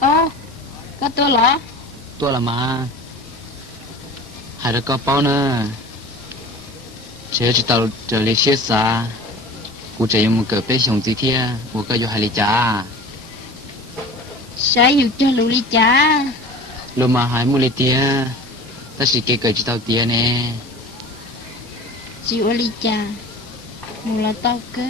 Ơ, có tôi lọ. Tôi là mà hai đứa có bao nữa chế chỉ tàu trở lại xe xa cụ chạy một cái bé sống tí kia một cái vô hai lý trả Sẽ dù cho lũ đi chả. lúc mà hai mua lý tia ta chỉ cái chỉ tàu tia nè Chị ở đi chả. Một là tao cơ.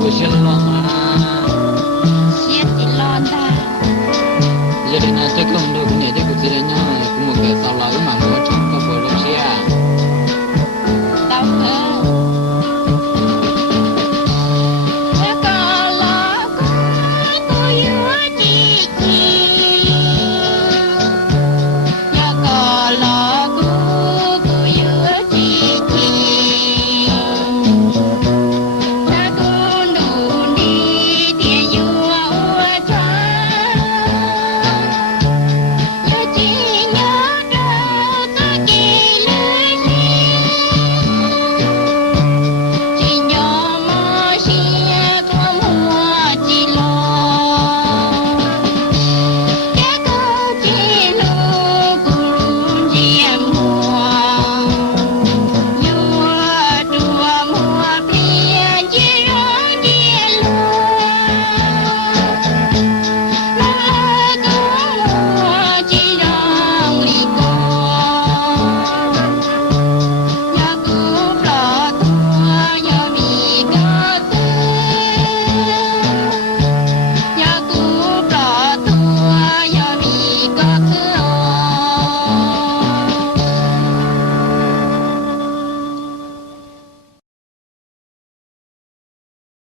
tôi sẽ lo mà Siết thì lo ta. giờ đây này tôi không được nhảy cho cuộc gì đấy nhá